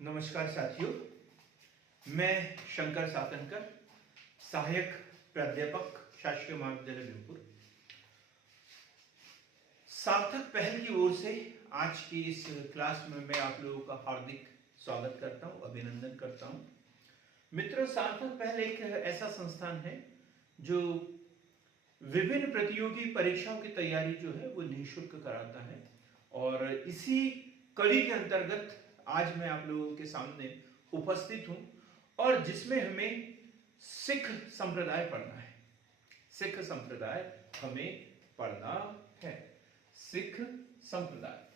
नमस्कार साथियों, मैं शंकर सातनकर, सहायक प्राध्यापक, शासकीय महाविद्यालय भीमपुर। सार्थक पहल की ओर से आज की इस क्लास में मैं आप लोगों का हार्दिक स्वागत करता हूं, अभिनंदन करता हूं। मित्रों, सार्थक पहल एक ऐसा संस्थान है जो विभिन्न प्रतियोगी परीक्षाओं की तैयारी जो है वो निःशुल्क कराता है, और इसी कड़ी के अंतर्गत आज मैं आप लोगों के सामने उपस्थित हूं, और जिसमें हमें सिख संप्रदाय पढ़ना है। सिख संप्रदाय हमें पढ़ना है। सिख संप्रदाय।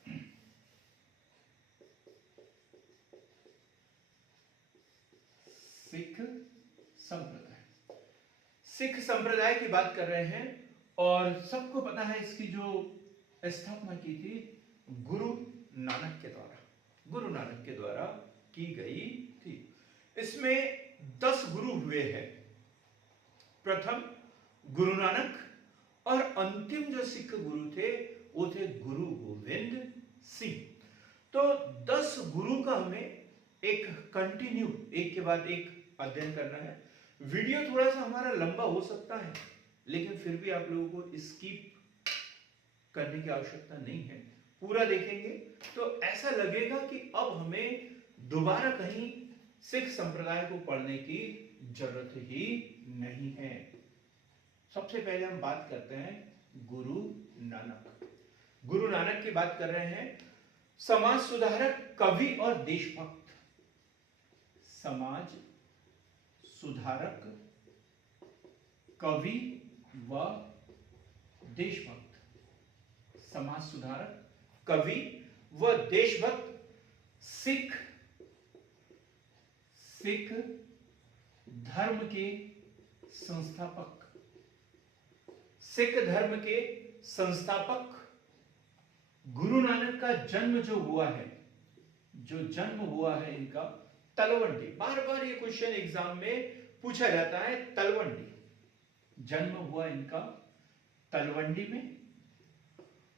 सिख संप्रदाय। सिख संप्रदाय की बात कर रहे हैं, और सबको पता है इसकी जो स्थापना की थी गुरु नानक के द्वारा। गुरु नानक के द्वारा की गई थी। इसमें 10 गुरु हुए हैं। प्रथम गुरु नानक, और अंतिम जो सिख गुरु थे वो थे गुरु गोविंद सिंह। तो 10 गुरु का हमें एक कंटिन्यू, एक के बाद एक अध्ययन करना है। वीडियो थोड़ा सा हमारा लंबा हो सकता है, लेकिन फिर भी आप लोगों को स्किप करने की आवश्यकता नहीं है। पूरा देखेंगे तो ऐसा लगेगा कि अब हमें दोबारा कहीं सिख संप्रदाय को पढ़ने की जरूरत ही नहीं है। सबसे पहले हम बात करते हैं गुरु नानक। गुरु नानक की बात कर रहे हैं। समाज सुधारक, कवि और देशभक्त। समाज सुधारक, कवि व देशभक्त। समाज सुधारक, कवि व देशभक्त। सिख धर्म के संस्थापक। सिख धर्म के संस्थापक। गुरु नानक का जन्म जो हुआ है, इनका तलवंडी। बार बार ये क्वेश्चन एग्जाम में पूछा जाता है। तलवंडी जन्म हुआ इनका तलवंडी में,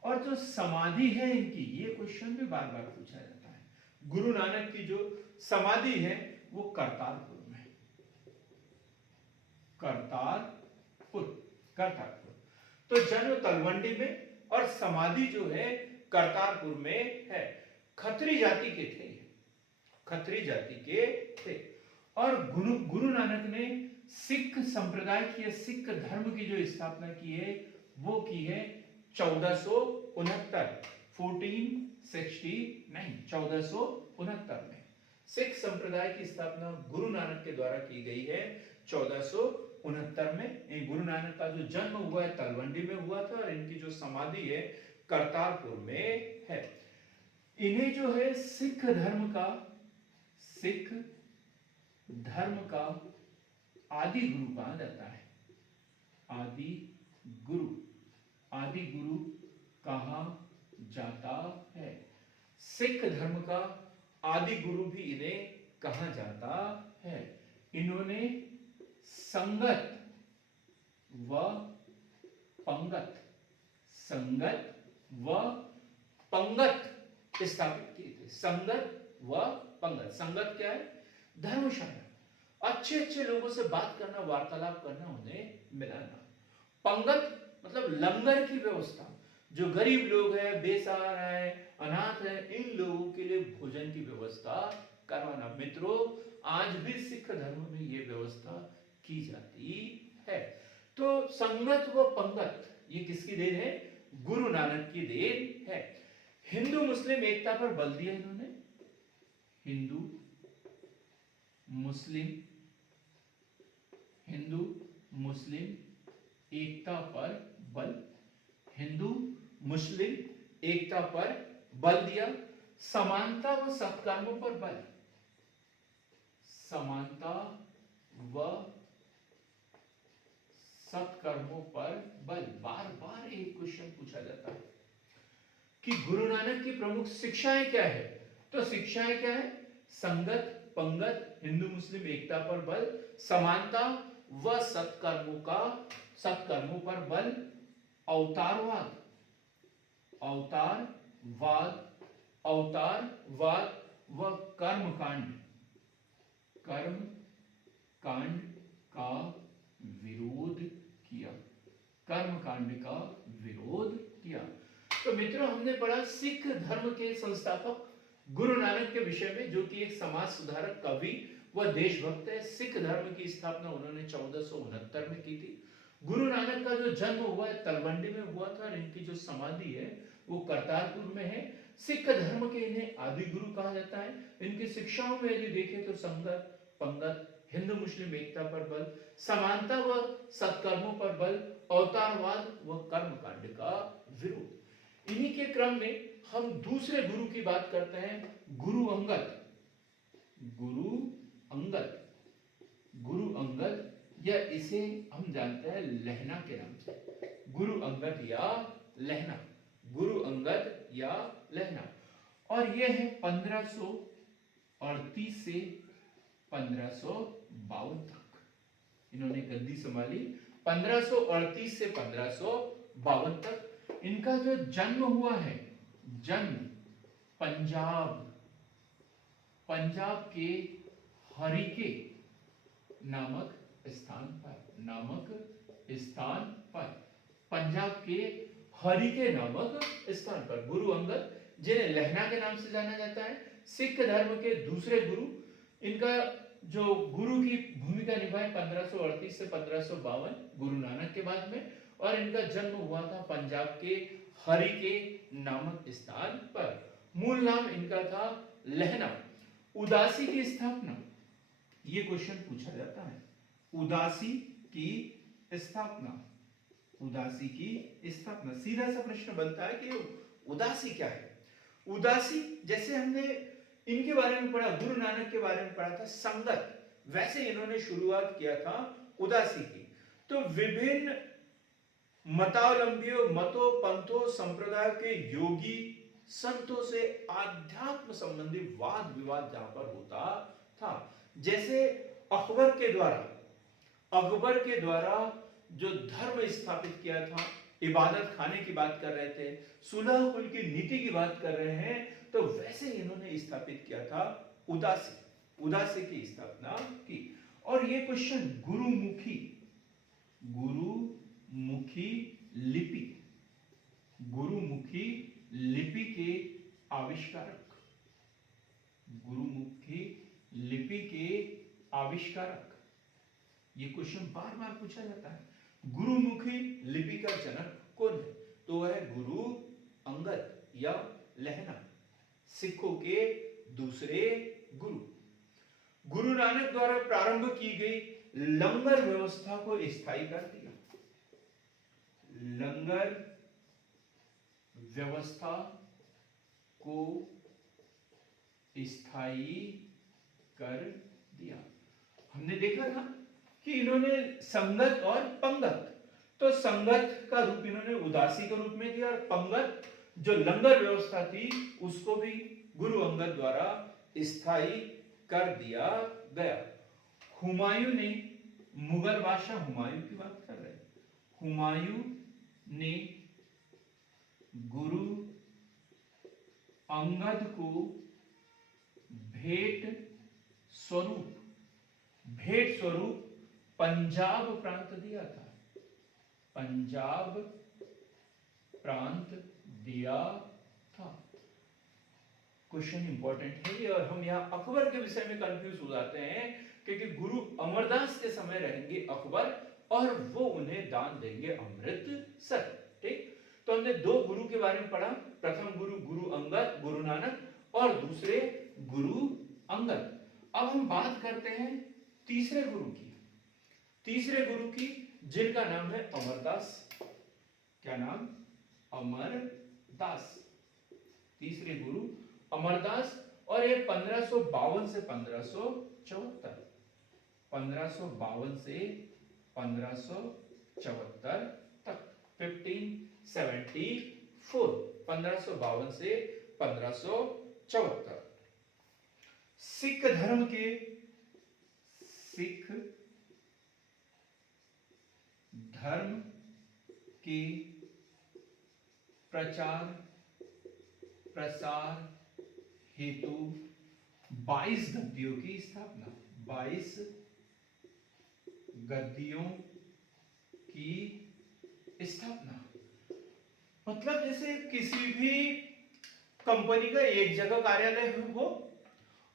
और जो समाधि है इनकी, ये क्वेश्चन भी बार बार पूछा जाता है। गुरु नानक की जो समाधि है वो करतारपुर में। करतारपुर। तो जन्म तलवंडी में और समाधि जो है करतारपुर में है। खत्री जाति के थे। खत्री जाति के थे। और गुरु नानक ने सिख संप्रदाय की, सिख धर्म की जो स्थापना की है वो की है 1469 में। सिख संप्रदाय की स्थापना गुरु नानक के द्वारा की गई है 1469 में। गुरु नानक का जो जन्म हुआ है तलवंडी में हुआ था, और इनकी जो समाधि है करतारपुर में है। इन्हें जो है सिख धर्म का आदि गुरु कहा जाता है। आदि गुरु कहा जाता है। सिख धर्म का आदि गुरु भी इन्हें कहा जाता है। इन्होंने संगत व पंगत स्थापित किए थे। संगत व पंगत। संगत क्या है? धर्मशाला। अच्छे लोगों से बात करना, वार्तालाप करना, उन्हें मिलाना। पंगत मतलब लंगर की व्यवस्था। जो गरीब लोग हैं, बेसहारा है, अनाथ है, इन लोगों के लिए भोजन की व्यवस्था करवाना। मित्रों, आज भी सिख धर्म में यह व्यवस्था की जाती है। तो संगत व पंगत ये किसकी देन है? गुरु नानक की देन है। हिंदू मुस्लिम एकता पर बल दिया इन्होंने। हिंदू मुस्लिम एकता पर बल। हिंदू मुस्लिम एकता पर बल दिया। समानता व सत्कर्मों पर बल। समानता व सत्कर्मों पर बल। बार बार एक क्वेश्चन पूछा जाता है कि गुरु नानक की प्रमुख शिक्षाएं क्या है? तो शिक्षाएं क्या है? संगत, पंगत, हिंदू मुस्लिम एकता पर बल, समानता व सत्कर्मों पर बल, अवतारवाद वह कर्म कांड का विरोध किया, कर्म कांड का विरोध किया। तो मित्रों, हमने पढ़ा सिख धर्म के संस्थापक गुरु नानक के विषय में, जो कि एक समाज सुधारक, कवि व देशभक्त है। सिख धर्म की स्थापना उन्होंने 1469 में की थी। गुरु नानक का जो जन्म हुआ है तलवंडी में हुआ था, और इनकी जो समाधि है वो करतारपुर में है। सिख धर्म के इन्हें आदि गुरु कहा जाता है। इनकी शिक्षाओं में यदि देखें तो संगत, पंगत, हिंदू मुस्लिम एकता पर बल, समानता व सत्कर्मों पर बल, अवतारवाद व कर्म कांड का विरोध। इन्हीं के क्रम में हम दूसरे गुरु की बात करते हैं, गुरु अंगद। गुरु अंगद, या इसे हम जानते हैं लहना के नाम से, गुरु अंगद या लहना, गुरु अंगद या लहना। और यह है 1538 से 1552 तक इन्होंने गद्दी संभाली। 1538 से 1552 तक। इनका जो जन्म हुआ है, जन्म पंजाब के हरिके नामक स्थान पर, पंजाब के हरिके नामक स्थान पर गुरु अंगद, जिन्हें लहना के नाम से जाना जाता है, सिख धर्म के दूसरे गुरु। इनका जो गुरु की भूमिका निभाई 1538 से 1552 गुरु नानक के बाद में, और इनका जन्म हुआ था पंजाब के हरिके नामक स्थान पर। मूल नाम इनका था लहना। उदासी की स्थापना, ये क्वेश्चन पूछा जाता है, उदासी की स्थापना, सीधा सा प्रश्न बनता है कि उदासी क्या है। उदासी, जैसे हमने इनके बारे में पढ़ा, गुरु नानक के बारे में पढ़ा था संगत, वैसे इन्होंने शुरुआत किया था उदासी की। तो विभिन्न मतावलंबियों, मतों, पंथों, संप्रदाय के योगी संतों से आध्यात्म संबंधी वाद विवाद जहां पर होता था, जैसे अकबर के द्वारा जो धर्म स्थापित किया था, इबादत खाने की बात कर रहे थे, सुलह कुल की नीति की बात कर रहे हैं, तो वैसे इन्होंने स्थापित किया था उदासी की स्थापना की। और ये क्वेश्चन गुरुमुखी लिपि के आविष्कारक, ये क्वेश्चन बार बार पूछा जाता है। गुरुमुखी लिपि का जनक कौन है? तो वह है गुरु अंगद या लहना, सिखों के दूसरे गुरु। गुरु नानक द्वारा प्रारंभ की गई लंगर व्यवस्था को स्थायी कर दिया। लंगर व्यवस्था को स्थायी कर दिया। हमने देखा था कि इन्होंने संगत और पंगत, तो संगत का रूप इन्होंने उदासी के रूप में दिया, और पंगत जो लंगर व्यवस्था थी उसको भी गुरु अंगद द्वारा स्थायी कर दिया गया। हुमायूं ने, मुगल बादशाह हुमायूं की बात कर रहे हैं, हुमायूं ने गुरु अंगद को भेंट स्वरूप पंजाब प्रांत दिया था, क्वेश्चन इंपॉर्टेंट है ये। और हम यहाँ अकबर के विषय में कंफ्यूज हो जाते हैं, क्योंकि गुरु अमरदास के समय रहेंगे अकबर, और वो उन्हें दान देंगे अमृतसर। ठीक, तो हमने दो गुरु के बारे में पढ़ा, प्रथम गुरु अंगद, गुरु नानक, और दूसरे गुरु अंगद। अब हम बात करते हैं तीसरे गुरु की, जिनका नाम है अमरदास। क्या नाम? अमरदास। तीसरे गुरु अमरदास, और ये 1552 से 1574, 1552 से 1574 तक, 1574, 1552 से 1574। सिख धर्म के प्रचार प्रसार हेतु 22 गद्दियों की स्थापना, 22 गद्दियों की स्थापना। मतलब जैसे किसी भी कंपनी का एक जगह कार्यालय हो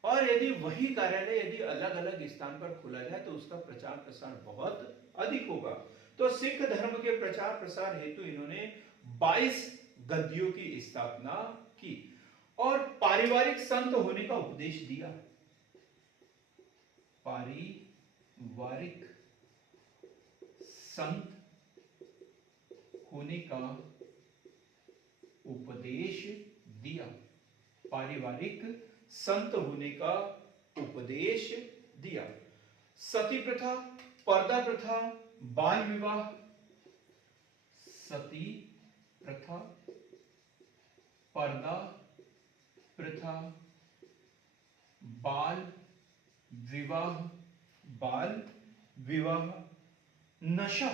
और यदि वही कार्यालय यदि अलग अलग स्थान पर खोला जाए तो उसका प्रचार प्रसार बहुत अधिक होगा। तो सिख धर्म के प्रचार प्रसार हेतु इन्होंने 22 गद्दियों की स्थापना की और पारिवारिक संत होने का उपदेश दिया। पारिवारिक संत होने का उपदेश दिया। पारिवारिक संत होने का उपदेश दिया। सती प्रथा, पर्दा प्रथा, बाल विवाह, सती प्रथा, पर्दा प्रथा, बाल विवाह, बाल विवाह, नशा,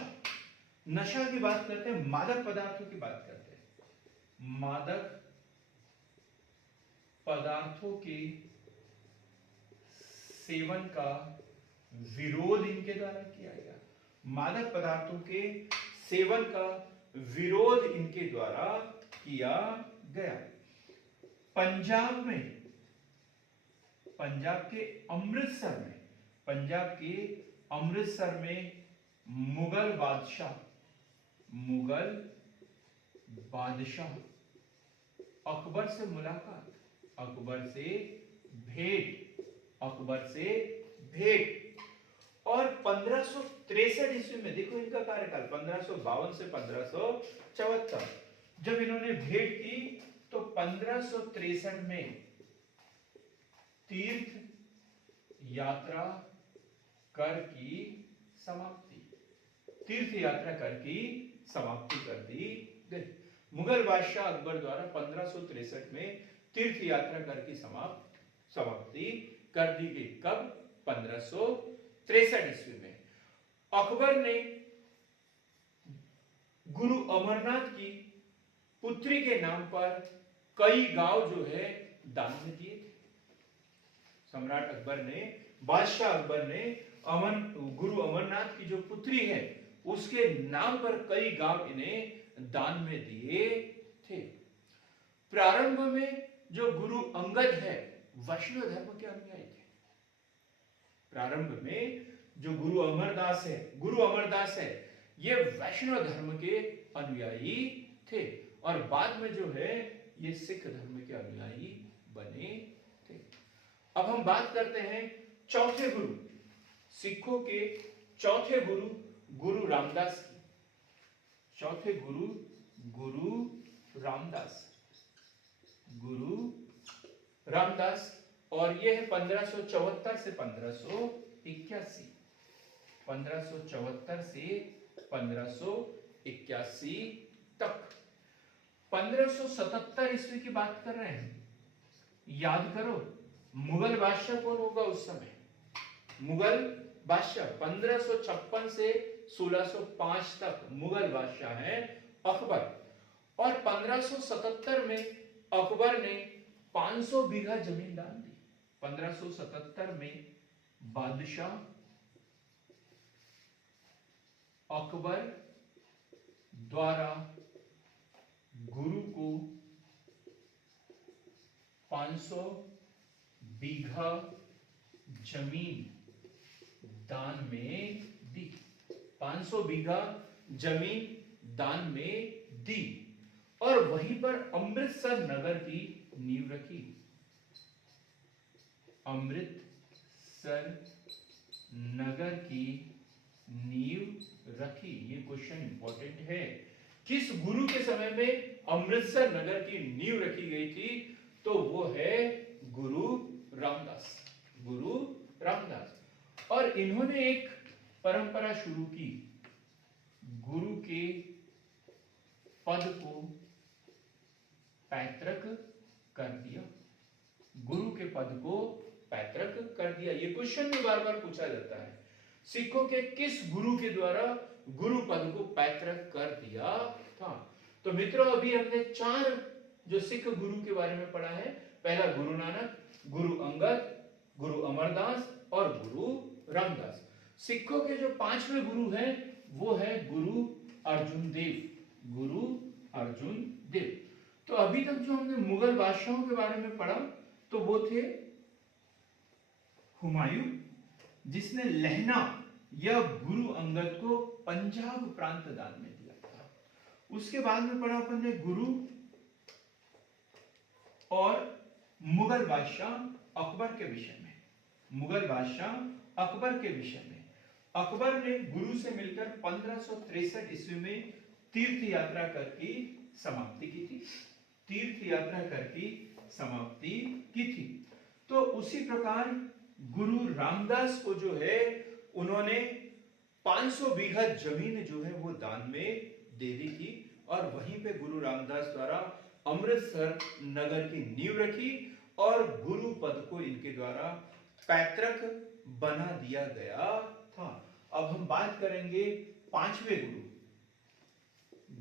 नशा की बात करते हैं, मादक पदार्थों की बात करते हैं। मादक पदार्थों के सेवन का विरोध इनके द्वारा किया गया। मादक पदार्थों के सेवन का विरोध इनके द्वारा किया गया। पंजाब में, पंजाब के अमृतसर में, पंजाब के अमृतसर में मुगल बादशाह, मुगल बादशाह अकबर से मुलाकात, अकबर से भेंट, अकबर से भेंट। और 1563 ईस्वी में देखो इनका कार्यकाल 1552 से 1574, जब इन्होंने भेंट की तो 1563 में तीर्थ यात्रा कर की समाप्ति, तीर्थ यात्रा कर की समाप्ति कर दी गई। मुगल बादशाह अकबर द्वारा 1563 में तीर्थ यात्रा कर की समाप्ति कर दी गई। कब? 1563 ईस्वी में। अकबर ने गुरु अमरनाथ की पुत्री के नाम पर कई गांव जो है दान में दिए थे। सम्राट अकबर ने, बादशाह अकबर ने गुरु अमरनाथ की जो पुत्री है उसके नाम पर कई गांव इन्हें दान में दिए थे। प्रारंभ में जो गुरु अंगद है वैष्णव धर्म के अनुयायी थे। प्रारंभ में जो गुरु अमरदास है ये वैष्णव धर्म के अनुयायी थे और बाद में जो है ये सिख धर्म के अनुयायी बने थे। अब हम बात करते हैं चौथे गुरु, सिखों के चौथे गुरु, गुरु रामदास की। चौथे गुरु, गुरु रामदास, गुरु रामदास, और यह है 1574 से 1581, 1574 से 1581 तक। 1577 ईस्वी की बात कर रहे हैं। याद करो मुगल बादशाह कौन होगा उस समय? मुगल बादशाह 1556 से 1605 तक मुगल बादशाह हैं अकबर। और 1577 में अकबर ने 500 बीघा जमीन दान दी। 1577 में बादशाह अकबर द्वारा गुरु को 500 बीघा जमीन दान में दी। 500 बीघा जमीन दान में दी और वहीं पर अमृतसर नगर की नींव रखी। अमृतसर नगर की नींव रखी। ये क्वेश्चन इंपॉर्टेंट है। किस गुरु के समय में अमृतसर नगर की नींव रखी गई थी? तो वो है गुरु रामदास, गुरु रामदास। और इन्होंने एक परंपरा शुरू की, गुरु के पद को पैतृक कर दिया। गुरु के पद को पैतृक कर दिया। ये क्वेश्चन भी बार बार पूछा जाता है, सिखों के किस गुरु के द्वारा गुरु पद को पैतृक कर दिया था? तो मित्रों अभी हमने 4 जो सिख गुरु के बारे में पढ़ा है। पहला गुरु नानक, गुरु अंगद, गुरु अमरदास और गुरु रामदास। सिखों के जो पांचवें गुरु हैं वो है गुरु अर्जुन देव। गुरु अर्जुन देव। तो अभी तक जो हमने मुगल बादशाहों के बारे में पढ़ा तो वो थे हुमायूं, जिसने लहना या गुरु अंगद को पंजाब प्रांत दान में दिया था। उसके बाद में पढ़ा अपन ने गुरु और मुगल बादशाह अकबर के विषय में। मुगल बादशाह अकबर के विषय में अकबर ने गुरु से मिलकर 1563 ईस्वी में तीर्थ यात्रा करके समाप्ति की थी। तीर्थ यात्रा करके समाप्ति की थी। तो उसी प्रकार गुरु रामदास को जो है उन्होंने 500 बीघा जमीन जो है वो दान में दे दी थी और वहीं पे गुरु रामदास द्वारा अमृतसर नगर की नींव रखी और गुरु पद को इनके द्वारा पैतृक बना दिया गया था। अब हम बात करेंगे पांचवें गुरु,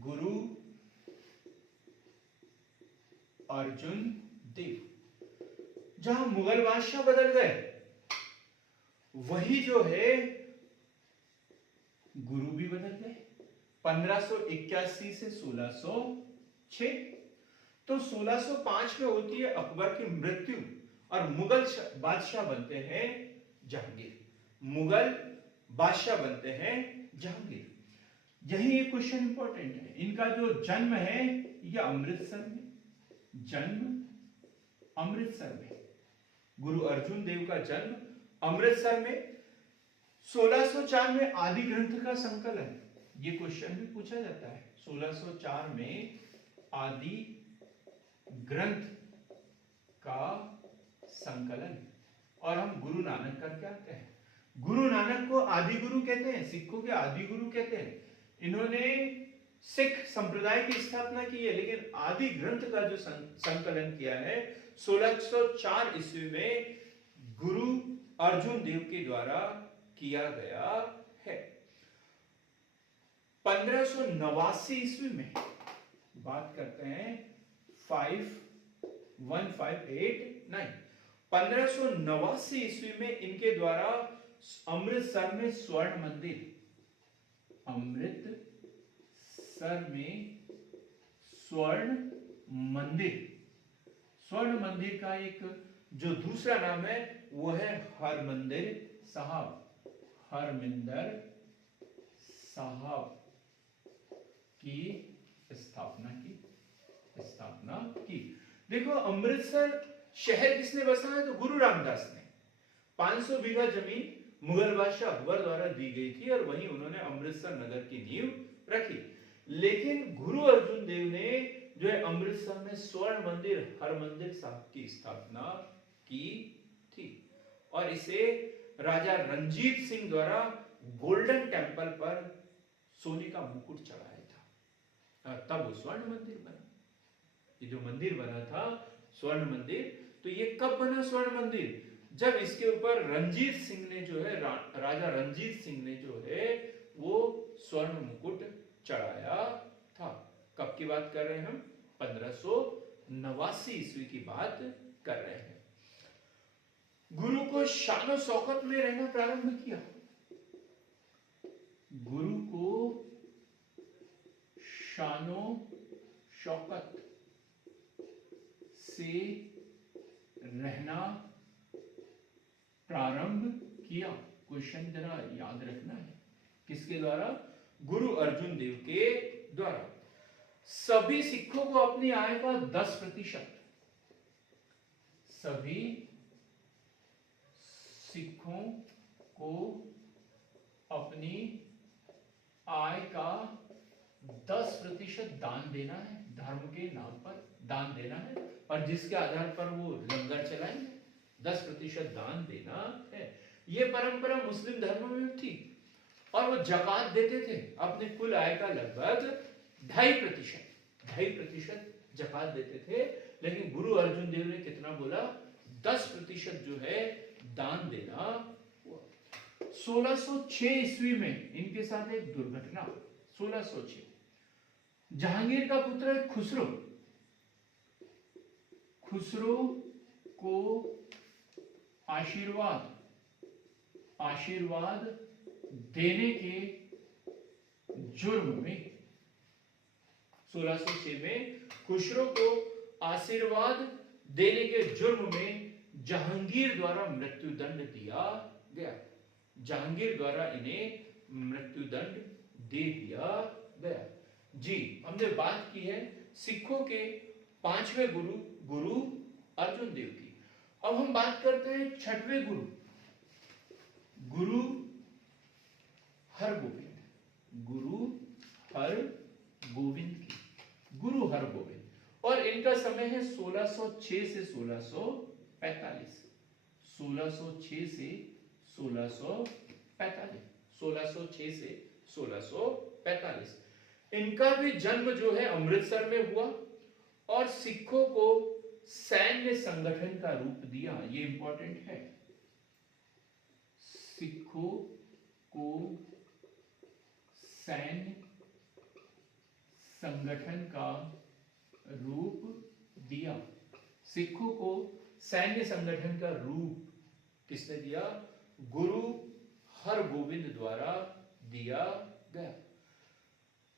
गुरु अर्जुन देव। जहां मुगल बादशाह बदल गए वही जो है गुरु भी बदल गए। 1581 से 1606। तो 1605 में होती है अकबर की मृत्यु और मुगल बादशाह बनते हैं जहांगीर। मुगल बादशाह बनते हैं जहांगीर। यही एक क्वेश्चन इंपॉर्टेंट है। इनका जो जन्म है यह अमृतसर में, जन्म अमृतसर में। गुरु अर्जुन देव का जन्म अमृतसर में। 1604 में आदि ग्रंथ का संकलन, ये क्वेश्चन भी पूछा जाता है। 1604 में आदि ग्रंथ का संकलन। और हम गुरु नानक का क्या कहते हैं? गुरु नानक को आदि गुरु कहते हैं, सिखों के आदि गुरु कहते हैं। इन्होंने सिख संप्रदाय की स्थापना की है, लेकिन आदि ग्रंथ का जो संकलन किया है 1604 ईस्वी में गुरु अर्जुन देव के द्वारा किया गया है। 1589 ईस्वी में बात करते हैं 1589। 1589 ईस्वी में इनके द्वारा अमृतसर में स्वर्ण मंदिर, अमृतसर में स्वर्ण मंदिर का एक जो दूसरा नाम है वो है हरमंदिर साहब। हरमिंदर साहब की स्थापना की। देखो अमृतसर शहर किसने बसाया? तो गुरु रामदास ने। 500 बीघा जमीन मुगल बादशाह अकबर द्वारा दी गई थी और वहीं उन्होंने अमृतसर नगर की नींव रखी। लेकिन गुरु अर्जुन देव ने जो है अमृतसर में स्वर्ण मंदिर हरमंदिर साहब की स्थापना की थी और इसे राजा रंजीत सिंह द्वारा गोल्डन टेम्पल पर सोने का मुकुट चढ़ाया था, तब वो स्वर्ण मंदिर बना। ये जो मंदिर बना था स्वर्ण मंदिर, तो ये कब बना स्वर्ण मंदिर? जब इसके ऊपर रंजीत सिंह ने जो है राजा रंजीत सिंह ने जो है वो स्वर्ण मुकुट चढ़ाया था। कब की बात कर रहे हैं हम? 1589 ईस्वी की बात कर रहे हैं। गुरु को शानो शौकत में रहना प्रारंभ किया। गुरु को शानो शौकत से रहना प्रारंभ किया। क्वेश्चन जरा याद रखना है, किसके द्वारा? गुरु अर्जुन देव के द्वारा। सभी सिखों को अपनी आय का 10%, सभी सिखों को अपनी आय का 10% दान देना है, धर्म के नाम पर दान देना है और जिसके आधार पर वो लंगर चलाएंगे। 10% दान देना है। ये परंपरा मुस्लिम धर्म में थी और वो जकात देते थे। अपने कुल आय का लगभग 2.5% जकात देते थे। लेकिन गुरु अर्जुन देव ने कितना बोला? 10% जो है दान देना हुआ। 1606 ईस्वी में इनके साथ एक दुर्घटना। 1606 जहांगीर का पुत्र खुसरो को आशीर्वाद आशीर्वाद देने के जुर्म में 1606 में खुसरो को आशीर्वाद देने के जुर्म में जहांगीर द्वारा मृत्युदंड दिया गया। जहांगीर द्वारा इन्हें मृत्युदंड दे दिया गया। जी, हमने बात की है सिखों के 5वें गुरु गुरु अर्जुन देव की। अब हम बात करते हैं 6वें गुरु गुरु हरगोविंद। गुरु हरगोविंद की, गुरु हरगोविंद, और इनका समय है 1606 से 1645। 1606 से 1645, 1606 से 1645। इनका भी जन्म जो है अमृतसर में हुआ और सिखों को सैन्य संगठन का रूप दिया। ये इंपॉर्टेंट है। सिखों को सैन्य संगठन का रूप दिया। सिखों को सैन्य संगठन का रूप किसने दिया? गुरु हरगोविंद द्वारा दिया गया।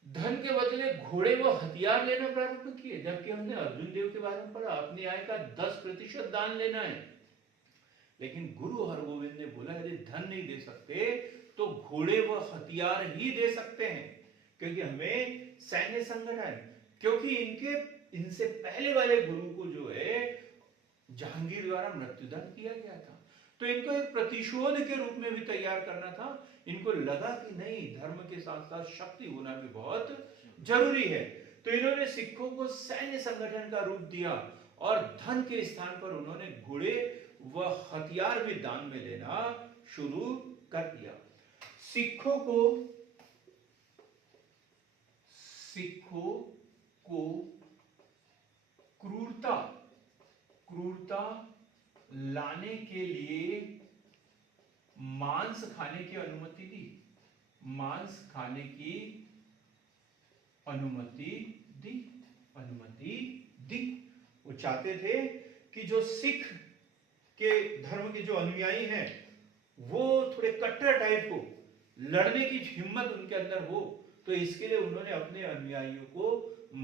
धन के बदले घोड़े व हथियार लेना प्रारंभ किए, जबकि हमने अर्जुन देव के बारे में पढ़ा अपनी आय का 10% दान लेना है। लेकिन गुरु हरगोविंद ने बोला यदि धन नहीं दे सकते तो घोड़े व हथियार ही दे सकते हैं, क्योंकि हमें सैन्य संगठन, क्योंकि इनसे पहले वाले गुरु को जो है जहांगीर द्वारा मृत्युदंड किया गया था, तो इनको एक प्रतिशोध के रूप में भी तैयार करना था। इनको लगा कि नहीं, धर्म के साथ साथ शक्ति होना भी बहुत जरूरी है, तो इन्होंने सिखों को सैन्य संगठन का रूप दिया और धन के स्थान पर उन्होंने घोड़े व हथियार भी दान में लेना शुरू कर दिया। सिखों को क्रूरता लाने के लिए मांस खाने की अनुमति दी। मांस खाने की अनुमति दी। वो चाहते थे कि जो सिख के धर्म के जो अनुयायी हैं वो थोड़े कट्टर टाइप को लड़ने की हिम्मत उनके अंदर हो, तो इसके लिए उन्होंने अपने अनुयायियों को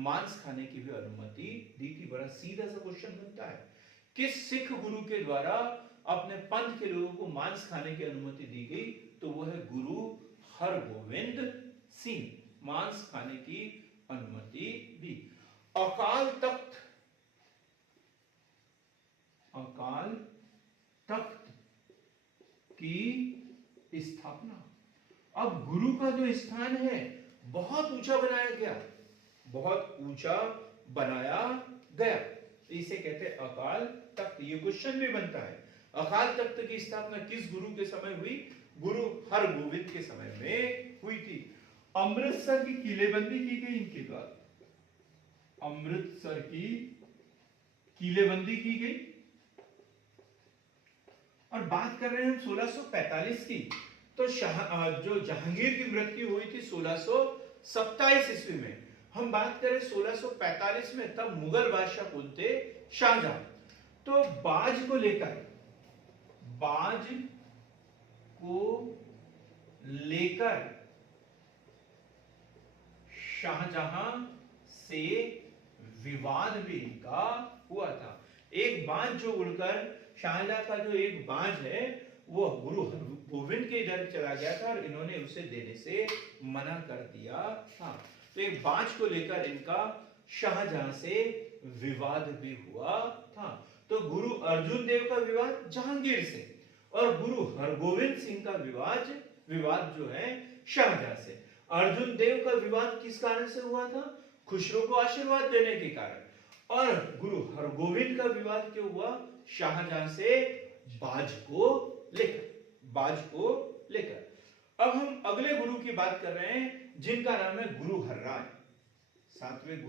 मांस खाने की भी अनुमति दी थी। बड़ा सीधा सा क्वेश्चन बनता है, किस सिख गुरु के द्वारा अपने पंथ के लोगों को मांस खाने की अनुमति दी गई? तो वो है गुरु हरगोविंद सिंह। मांस खाने की अनुमति दी। अकाल तख्त की स्थापना। अब गुरु का जो स्थान है बहुत ऊंचा बनाया गया, बहुत ऊंचा बनाया गया, इसे कहते हैं अकाल तख्त। ये क्वेश्चन भी बनता है, अकाल तख्त की स्थापना किस गुरु के समय हुई? गुरु हरगोविंद के समय में हुई थी। अमृतसर की किलेबंदी की गई इनके द्वारा। अमृतसर की किलेबंदी की गई। और बात कर रहे हैं हम 1645 की, तो जो जहांगीर की मृत्यु हुई थी 1627 ईस्वी में। हम बात करें 1645 में, तब मुगल बादशाह कौन थे? शाहजहां। तो बाज को लेकर शाहजहां से विवाद भी इनका हुआ था। एक बाज जो उड़कर, शाहजहां का जो एक बाज है वो गुरु हरगोविंद के इधर चला गया था और इन्होंने उसे देने से मना कर दिया था। तो एक बाज को लेकर इनका शाहजहां से विवाद भी हुआ था। तो गुरु अर्जुन देव का विवाद जहांगीर से और गुरु हरगोविंद सिंह का विवाद जो है शाहजहां से। अर्जुन देव का विवाद किस कारण से हुआ था? खुसरो को आशीर्वाद देने के कारण। और गुरु हरगोविंद का विवाद क्यों हुआ? शाहजहां से बाज को लेकर। अब हम अगले गुरु की बात कर रहे हैं जिनका नाम है गुरु हरराय। 7वें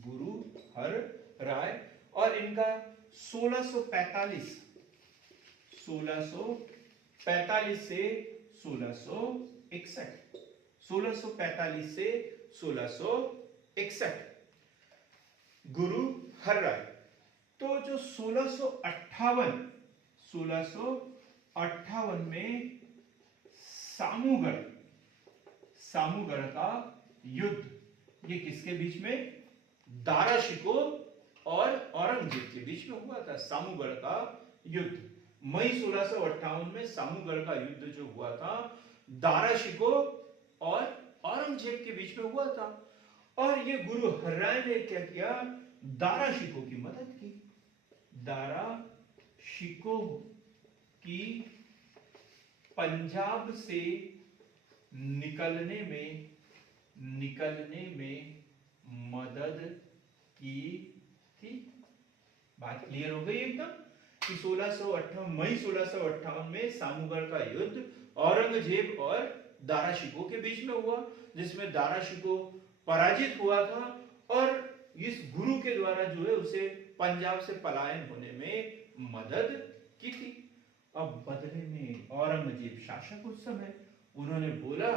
गुरु हरराय, और इनका 1645 से 1661, 1645 से 1661 गुरु हरराय। तो जो 1658 में सामूगढ़ सामूगढ़ का युद्ध, ये किसके बीच में? दारा शिकोह और औरंगजेब के बीच में हुआ था। सामूगढ़ का युद्ध मई 1658 में सामूगढ़ का युद्ध जो हुआ था, दारा शिकोह और औरंगजेब के बीच में हुआ था। और ये गुरु हर्राय ने क्या किया? दारा शिकोह की मदद की। दारा शिकोह की पंजाब से निकलने में मदद की थी। बात क्लियर हो गई एकदम कि 1658 मई 1658 में सामूगढ़ का युद्ध औरंगजेब और दारा शिकोह के बीच में हुआ, जिसमें दारा शिकोह पराजित हुआ था और इस गुरु के द्वारा जो है उसे पंजाब से पलायन होने में मदद की थी। अब बदले में औरंगजेब शासक उस समय उन्होंने बोला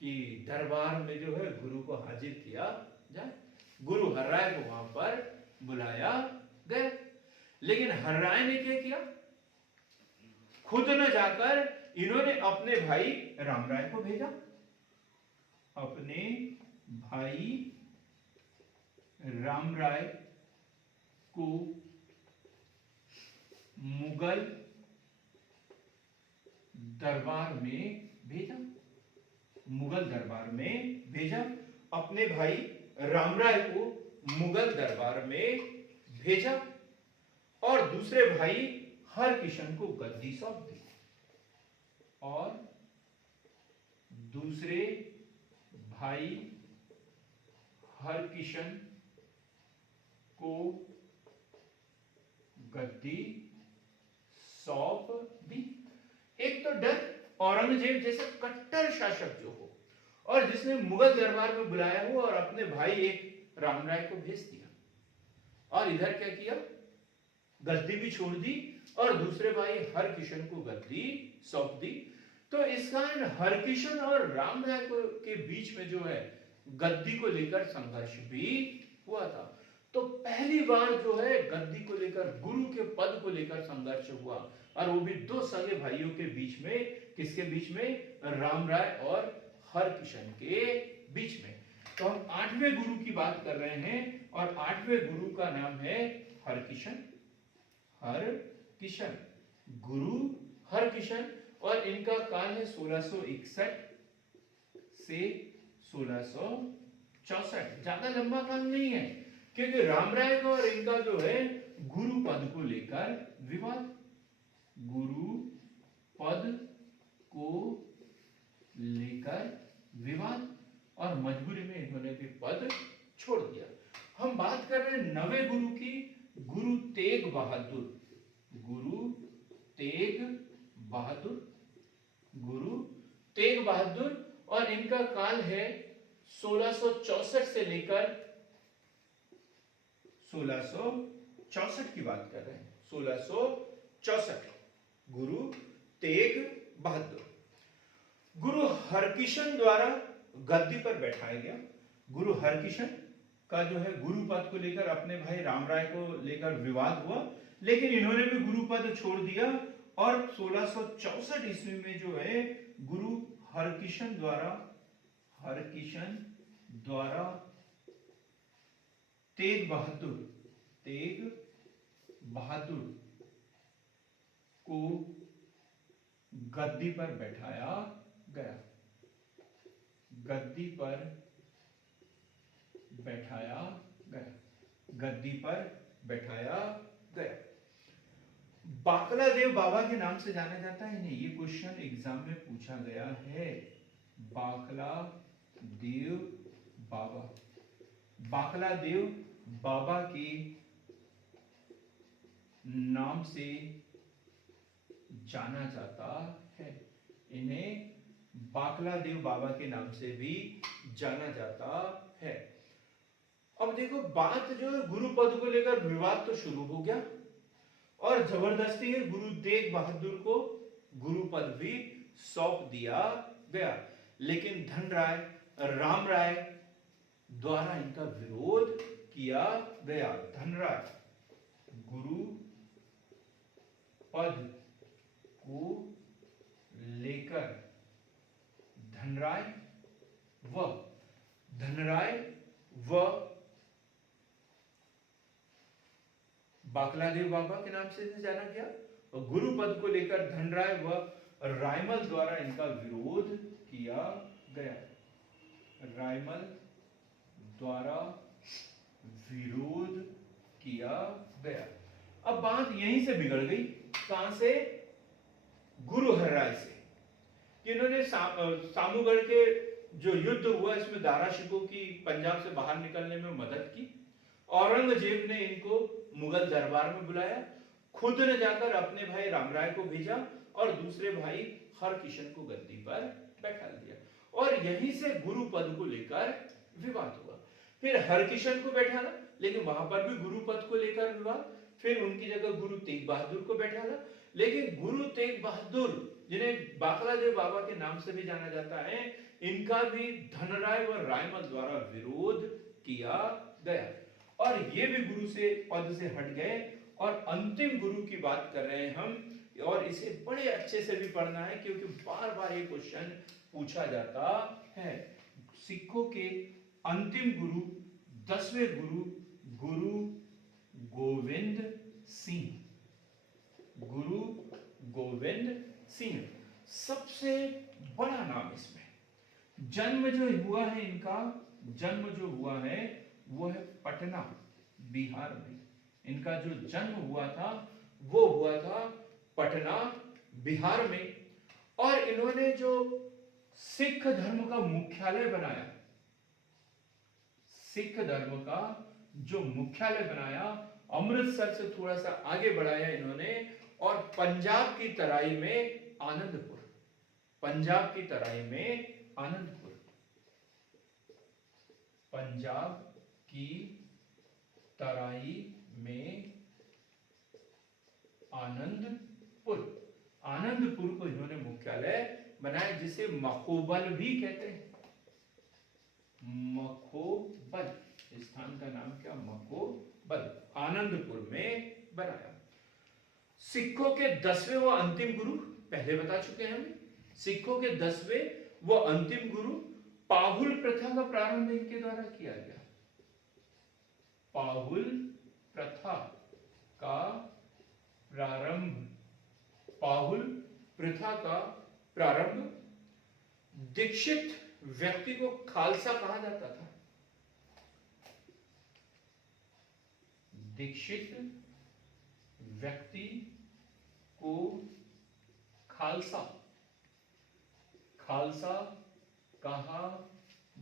कि दरबार में जो है गुरु को हाजिर किया जाए। गुरु हर्राय को वहां पर बुलाया गया, लेकिन हर्राय ने क्या किया? खुद न जाकर इन्होंने अपने भाई रामराय को भेजा। अपने भाई रामराय को मुगल दरबार में भेजा। मुगल दरबार में भेजा, अपने भाई रामराय को मुगल दरबार में भेजा और दूसरे भाई हरकिशन को गद्दी सौंप दी। और दूसरे भाई हरकिशन को गद्दी सौंप दी। एक तो डर, औरंगजेब जैसा कट्टर शासक जो हो और जिसने मुगल दरबार में बुलाया हो और अपने भाई एक रामराय को भेज दिया, और इधर क्या किया? गद्दी भी छोड़ दी और दूसरे भाई हरकिशन को गद्दी सौंप दी। तो इस कारण हरकिशन और रामराय के बीच में जो है गद्दी को लेकर संघर्ष भी हुआ था। तो पहली बार जो है गद्दी को लेकर, गुरु के पद को लेकर संघर्ष हुआ, और वो भी दो सगे भाइयों के बीच में। किसके बीच में? रामराय और हरकिशन के बीच में। तो हम 8वें गुरु की बात कर रहे हैं और 8वें गुरु का नाम है हरकिशन। हरकिशन, गुरु हरकिशन, और इनका काल है 1661 से 1664। ज्यादा लंबा काल नहीं है, क्योंकि रामराय का और इनका जो है गुरु पद को लेकर विवाद, गुरु पद को लेकर विवाद, और मजबूरी में इन्होंने भी पद छोड़ दिया। हम बात कर रहे हैं 9वें गुरु की, गुरु तेग बहादुर। गुरु तेग बहादुर, गुरु तेग बहादुर, और इनका काल है 1664 से लेकर 1664 की बात कर रहे हैं। 1664 गुरु तेग बहादुर। गुरु हरकिशन द्वारा गद्दी पर बैठाया गया। गुरु हरकिशन का जो है गुरु पद को लेकर अपने भाई रामराय को लेकर विवाद हुआ, लेकिन इन्होंने भी गुरु पद छोड़ दिया और 1664 ईस्वी में जो है गुरु हरकिशन द्वारा तेग बहादुर को गद्दी पर बैठाया गया। गद्दी पर बैठाया गया। बाकला देव बाबा के नाम से जाना जाता है नहीं, ये क्वेश्चन एग्जाम में पूछा गया है। बाकला देव बाबा के नाम से जाना जाता है। इन्हें बाकला देव बाबा के नाम से भी जाना जाता है। अब देखो, बात जो है गुरु पद को लेकर विवाद तो शुरू हो गया और जबरदस्ती है गुरु तेग बहादुर को गुरु पद भी सौंप दिया गया, लेकिन रामराय द्वारा इनका विरोध किया गया। धनराय गुरु पद को लेकर धनराय व बाकलादेव बाबा के नाम से जाना गया, और गुरु पद को लेकर धनराय व रायमल द्वारा इनका विरोध किया गया। रायमल द्वारा विरोध किया गया। अब बात यहीं से बिगड़ गई। कहां से? गुरु हरराय से, कि इन्होंने सामूगढ़ के जो युद्ध हुआ इसमें दारा शिकोह की पंजाब से बाहर निकलने में मदद की। औरंगजेब ने इनको मुगल दरबार में बुलाया, खुद ने जाकर अपने भाई रामराय को भेजा और दूसरे भाई हरकिशन को गद्दी पर बैठा दिया, और यहीं से गुरु पद को लेकर विवाद हुआ। फिर हरकिशन को बैठाना, लेकिन वहां पर भी गुरु पद को लेकर विवाद। फिर उनकी जगह गुरु तेग बहादुर को बैठाना, लेकिन गुरु तेग बहादुर, जिन्हें बाकलादेव बाबा के नाम से भी जाना जाता है, इनका भी धनराय व रायमल द्वारा विरोध किया गया, और ये भी गुरु से पद से हट गए। और अंतिम गुरु की बात कर रहे हैं हम, और इसे बड़े अच्छे से भी पढ़ना है क्योंकि बार बार ये क्वेश्चन पूछा जाता है। सिखों के अंतिम गुरु, 10वें गुरु, गुरु गोविंद सिंह। गुरु गोविंद सिंह सबसे बड़ा नाम इसमें। जन्म जो हुआ है इनका, जन्म जो हुआ है वो है पटना बिहार में। इनका जो जन्म हुआ था वो हुआ था पटना बिहार में, और इन्होंने जो सिख धर्म का मुख्यालय बनाया, सिख धर्म का जो मुख्यालय बनाया, अमृतसर से थोड़ा सा आगे बढ़ाया इन्होंने, और पंजाब की तराई में आनंदपुर, पंजाब की तराई में आनंदपुर, पंजाब की तराई में आनंदपुर, आनंदपुर को इन्होंने मुख्यालय बनाया, जिसे मखोबल भी कहते हैं। मखोबल, स्थान का नाम क्या? मखोबल, आनंदपुर में बनाया। सिखों के 10वें व अंतिम गुरु पहले बता चुके हैं हम। सिखों के 10वें व अंतिम गुरु, पाहुल प्रथा का प्रारंभ इनके द्वारा किया गया। पाहुल प्रथा का प्रारंभ, पाहुल प्रथा का प्रारंभ। दीक्षित व्यक्ति को खालसा कहा जाता था। दीक्षित व्यक्ति को खालसा, खालसा कहा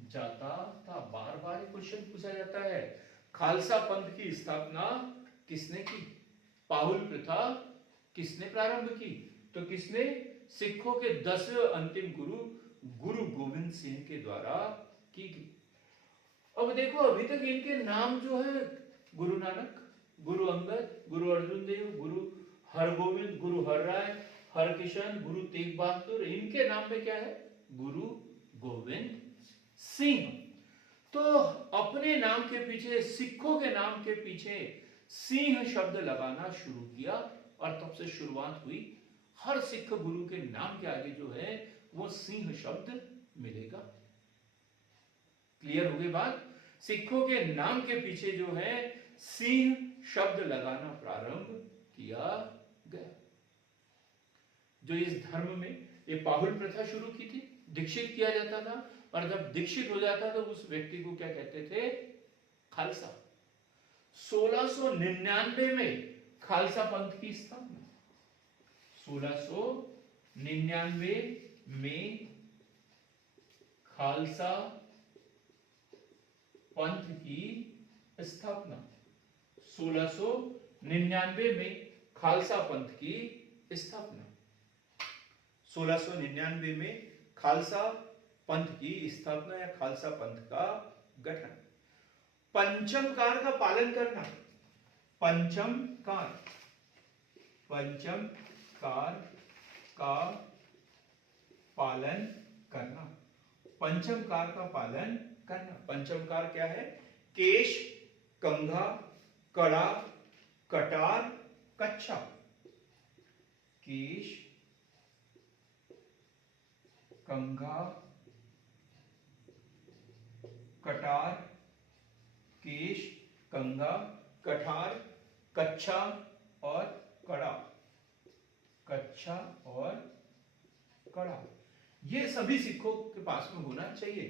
जाता था। बार बार क्वेश्चन पूछा जाता है, खालसा पंथ की स्थापना किसने की? पाहुल प्रथा किसने प्रारंभ की? तो किसने? सिखों के 10वें अंतिम गुरु, गुरु गोविंद सिंह के द्वारा की गई। अब देखो, अभी तक इनके नाम जो है, गुरु नानक, गुरु अंगद, गुरु अर्जुन देव, गुरु हरगोविंद, गुरु हरराय, हरकिशन, गुरु तेग बहादुर, इनके नाम में क्या है? गुरु गोविंद सिंह। तो अपने नाम के पीछे, सिखों के नाम के पीछे सिंह शब्द लगाना शुरू किया, और तब से शुरुआत हुई। हर सिख गुरु के नाम के आगे जो है वो सिंह शब्द मिलेगा। क्लियर हो गई बात? सिखों के नाम के पीछे जो है सिंह शब्द लगाना प्रारंभ किया गया। जो इस धर्म में ये पाहुल प्रथा शुरू की थी, दीक्षित किया जाता था, और जब दीक्षित हो जाता तो उस व्यक्ति को क्या कहते थे? खालसा। 1699 में खालसा पंथ की स्थापना, 1699 में खालसा पंथ की स्थापना, 1699 में खालसा पंथ की स्थापना, 1699 में खालसा पंथ की स्थापना या खालसा पंथ का गठन। पंचम कार का पालन करना, पंचम कार, पंचम कार का पालन करना, पंचम कार का पालन करना। पंचम कार क्या है? केश, कंघा, कड़ा, कटार, कच्छा, केश, कंघा, कटार, केश, कंघा, कठार, कच्छा और कड़ा। कच्छा और कड़ा, ये सभी सिक्कों के पास में होना चाहिए।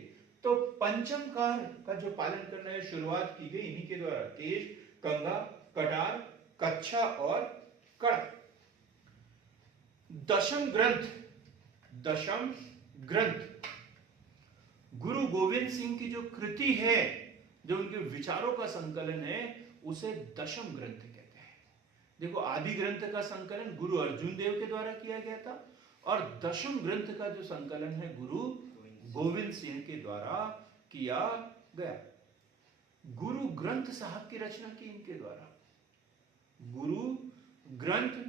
तो पंचम कार का जो पालन करना है, शुरुआत की गई इन्हीं के द्वारा, केश, कंघा, कटार, कच्छा और कड़ा। दशम ग्रंथ, दशम ग्रंथ गुरु गोविंद सिंह की जो कृति है, जो उनके विचारों का संकलन है, उसे दशम ग्रंथ कहते हैं। देखो, आदि ग्रंथ का संकलन गुरु अर्जुन देव के द्वारा किया गया था, और दशम ग्रंथ का जो संकलन है गुरु गोविंद सिंह के द्वारा किया गया। गुरु ग्रंथ साहब की रचना की इनके द्वारा। गुरु ग्रंथ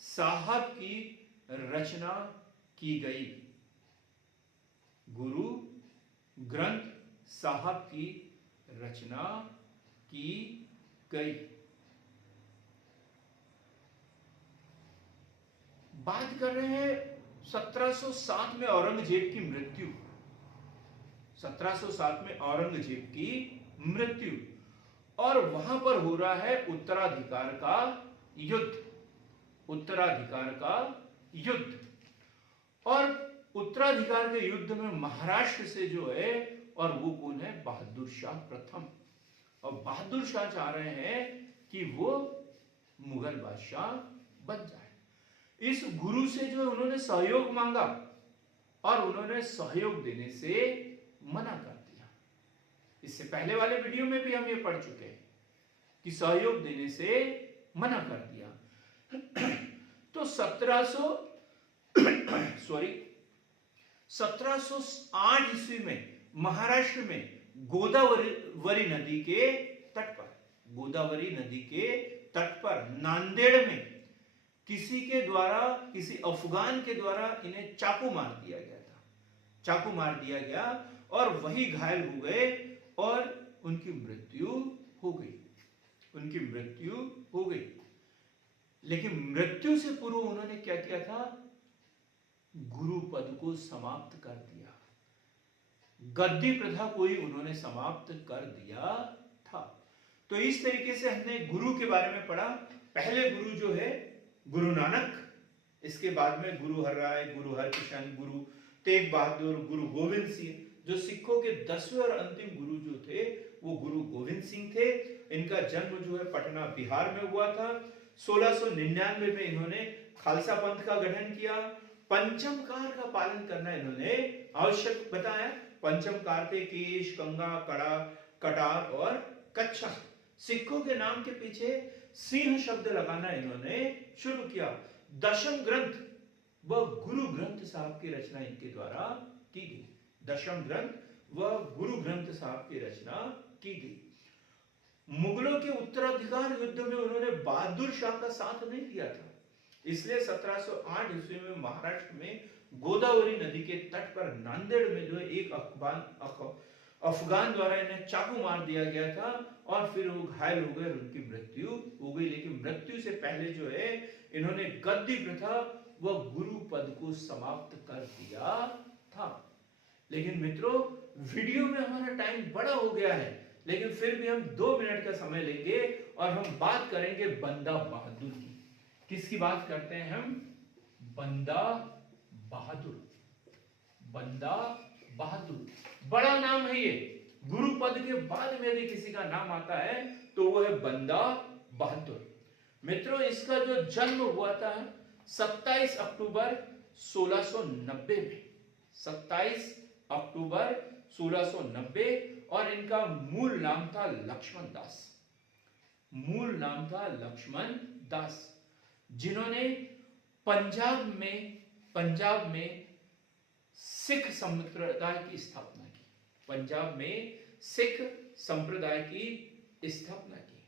साहब की रचना की गई। गुरु ग्रंथ साहब की रचना की गई। बात कर रहे हैं 1707 में औरंगजेब की मृत्यु। 1707 में औरंगजेब की मृत्यु, और वहां पर हो रहा है उत्तराधिकार का युद्ध। उत्तराधिकार का युद्ध, और उत्तराधिकार के युद्ध में महाराष्ट्र से जो है, और वो कौन है, बहादुर शाह प्रथम। और बहादुर शाह चाह रहे हैं कि वो मुगल बादशाह बन जाए। इस गुरु से जो उन्होंने सहयोग मांगा, और उन्होंने सहयोग देने से मना कर दिया। इससे पहले वाले वीडियो में भी हम ये पढ़ चुके हैं कि सहयोग देने से मना कर दिया। तो 1708 ईस्वी में महाराष्ट्र में गोदावरी नदी के तट पर, गोदावरी नदी के तट पर नांदेड़ में किसी के द्वारा, किसी अफगान के द्वारा इन्हें चाकू मार दिया गया था। चाकू मार दिया गया और वही घायल हो गए और उनकी मृत्यु हो गई। उनकी मृत्यु हो गई। लेकिन मृत्यु से पूर्व उन्होंने क्या किया था? गुरु पद को समाप्त कर दिया। गद्दी प्रथा को ही उन्होंने समाप्त कर दिया था। तो इस तरीके से हमने गुरु के बारे में पढ़ा। पहले गुरु जो है गुरु नानक, इसके बाद में गुरु हरराय, गुरु हरकिशन, गुरु तेग बहादुर, गुरु गोविंद सिंह। जो सिखों के 10वें और अंतिम गुरु जो थे वो गुरु गोविंद सिंह थे। इनका जन्म जो है पटना बिहार में हुआ था। 1699 में इन्होंने खालसा पंथ का गठन किया। पंचम कार का पालन करना इन्होंने आवश्यक बताया। पंचम कार थे केश, कंघा, कड़ा, कटार और कच्छा। सिखों के नाम के पीछे सिंह शब्द लगाना इन्होंने शुरू किया। दशम ग्रंथ व गुरु ग्रंथ साहब की रचना इनके द्वारा की गई। दशम ग्रंथ व गुरु ग्रंथ साहब की रचना की गई। मुगलों के उत्तराधिकार युद्ध में उन्होंने बहादुर शाह का साथ नहीं दिया था, इसलिए 1708 ईस्वी में महाराष्ट्र में गोदावरी नदी के तट पर नांदेड़ में जो एक अफगान द्वारा इन्हें चाकू मार दिया गया था और फिर वो घायल हो गए और उनकी मृत्यु हो गई। लेकिन मृत्यु से पहले जो है इन्होंने गद्दी प्रथा व गुरु पद को समाप्त कर दिया था। लेकिन मित्रों, वीडियो में हमारा टाइम बड़ा हो गया है, लेकिन फिर भी हम 2 मिनट का समय लेंगे और हम बात करेंगे बंदा बहादुर की। किसकी बात करते हैं हम? बंदा बहादुर। बंदा बहादुर बड़ा नाम है ये। गुरु पद के बाद में यदि किसी का नाम आता है तो वो है बंदा बहादुर। मित्रों, इसका जो जन्म हुआ था 27 अक्टूबर 1690 में। 27 अक्टूबर 1690, और इनका मूल नाम था लक्ष्मण दास। मूल नाम था लक्ष्मण दास, जिन्होंने पंजाब में सिख संप्रदाय की स्थापना की। पंजाब में सिख संप्रदाय की स्थापना की।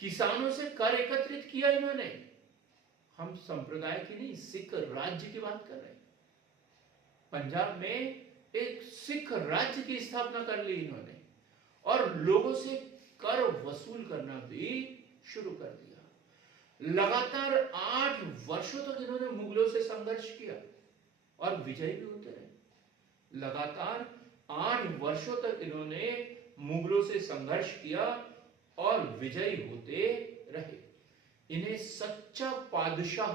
किसानों से कर एकत्रित किया इन्होंने। हम संप्रदाय की नहीं, सिख राज्य की बात कर रहे हैं। पंजाब में एक सिख राज्य की स्थापना कर ली इन्होंने, और लोगों से कर वसूल करना भी शुरू कर दिया। लगातार 8 वर्षों तक इन्होंने मुगलों से संघर्ष किया और विजयी भी होते रहे। लगातार 8 वर्षों तक इन्होंने मुगलों से संघर्ष किया और विजयी होते रहे। इन्हें सच्चा पादशाह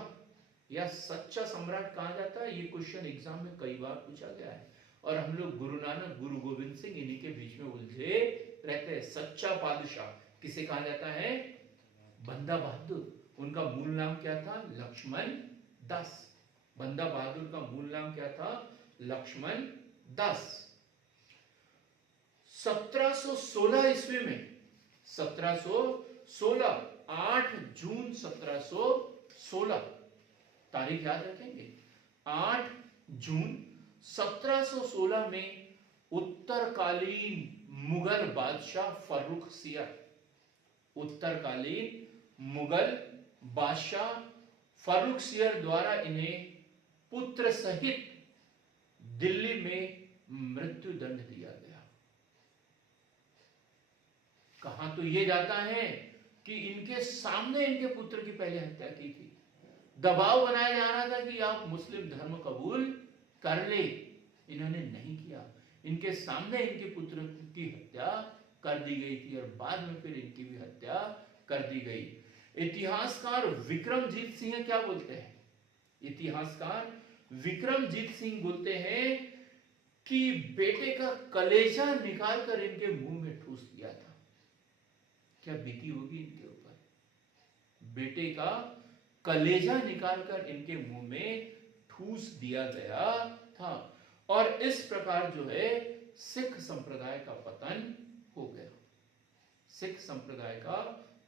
या सच्चा सम्राट कहा जाता है। ये क्वेश्चन एग्जाम में कई बार पूछा गया है और हम लोग गुरु नानक, गुरु गोविंद सिंह इन्हीं के बीच में उलझे रहते हैं। सच्चा पादशाह किसे कहा जाता है? बंदा बहादुर। उनका मूल नाम क्या था? लक्ष्मण दास। बंदा बहादुर का मूल नाम क्या था? लक्ष्मण दास। 1716 ईस्वी में 1716 8 जून 1716 तारीख याद रखेंगे। 8 जून 1716 में उत्तरकालीन मुगल बादशाह फर्रुख सियर द्वारा इन्हें पुत्र सहित दिल्ली में मृत्यु दंड दिया गया। कहा तो ये जाता है कि इनके सामने इनके पुत्र की पहले हत्या की थी। दबाव बनाया जा रहा था कि आप मुस्लिम धर्म कबूल कर ले। इन्होंने नहीं किया। इनके सामने इनके पुत्र की हत्या कर दी गई थी और बाद में फिर इनकी भी हत्या कर दी गई। इतिहासकार विक्रमजीत सिंह क्या बोलते हैं? इतिहासकार विक्रमजीत सिंह बोलते हैं कि बेटे का कलेजा निकालकर इनके मुंह में ठूस दिया था। क्या बीती होगी इनके ऊपर? बेटे का कलेजा निकालकर इनके मुंह में ठूस दिया गया था और इस प्रकार जो है सिख संप्रदाय का पतन हो गया। सिख संप्रदाय का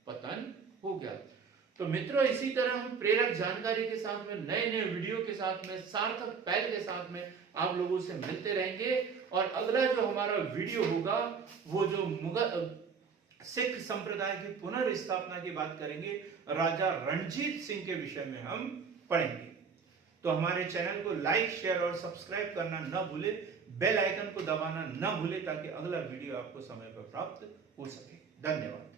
पतन हो गया। तो मित्रों, इसी तरह हम प्रेरक जानकारी के साथ में, नए नए वीडियो के साथ में, सार्थक पहल के साथ में आप लोगों से मिलते रहेंगे। और अगला जो हमारा वीडियो होगा वो जो मुगल सिख संप्रदाय की पुनर्स्थापना की बात करेंगे, राजा रणजीत सिंह के विषय में हम पढ़ेंगे। तो हमारे चैनल को लाइक, शेयर और सब्सक्राइब करना न भूले, बेल आइकन को दबाना न भूले ताकि अगला वीडियो आपको समय पर प्राप्त हो सके। धन्यवाद।